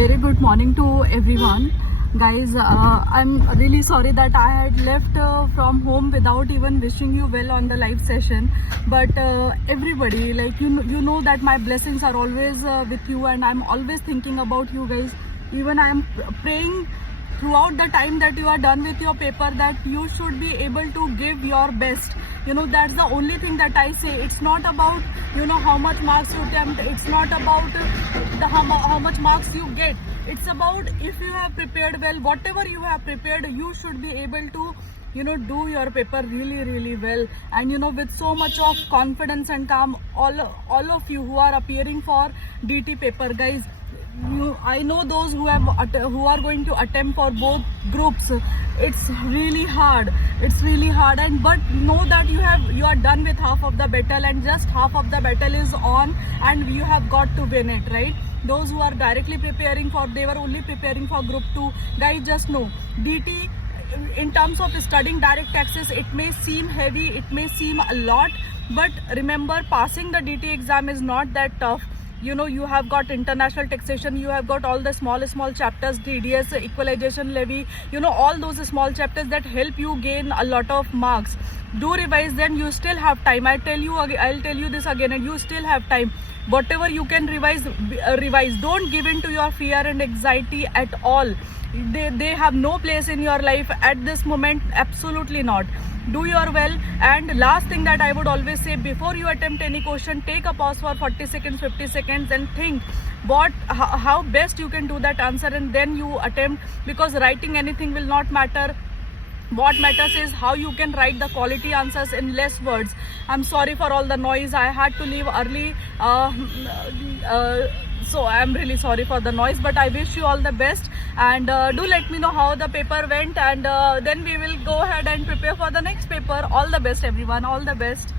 Very good morning to everyone. Guys, I'm really sorry that I had left from home without even wishing you well on the live session. But everybody, like you know that my blessings are always with you, and I'm always thinking about you guys. Even I am praying throughout the time that you are done with your paper that you should be able to give your best. That's the only thing that I say. It's not about how much marks you attempt. It's not about how much marks you get. It's about if you have prepared well, whatever you have prepared, you should be able to do your paper really well, and with so much of confidence and calm. All of you who are appearing for DT paper, guys, I know those who are going to attempt for both groups. It's really hard, and but know that you are done with half of the battle, and just half of the battle is on, and you have got to win it, right? Those who are directly preparing for, they were only preparing for group 2, guys, just know DT, in terms of studying direct taxes, it may seem heavy, it may seem a lot, but remember, passing the DT exam is not that tough. You have got international taxation, you have got all the small chapters, TDS, equalization levy, all those small chapters that help you gain a lot of marks. Do revise them. You still have time. I'll tell you this again, and you still have time. Whatever you can revise, revise. Don't give in to your fear and anxiety at all. They have no place in your life at this moment. Absolutely not. Do your well. And last thing that I would always say, before you attempt any question, take a pause for 40 seconds, 50 seconds, and think how best you can do that answer, and then you attempt, because writing anything will not matter. What matters is how you can write the quality answers in less words. I'm sorry for all the noise. I had to leave early. So I'm really sorry for the noise, but I wish you all the best, and do let me know how the paper went, and then we will go ahead and prepare for the next paper. All the best, everyone. All the best.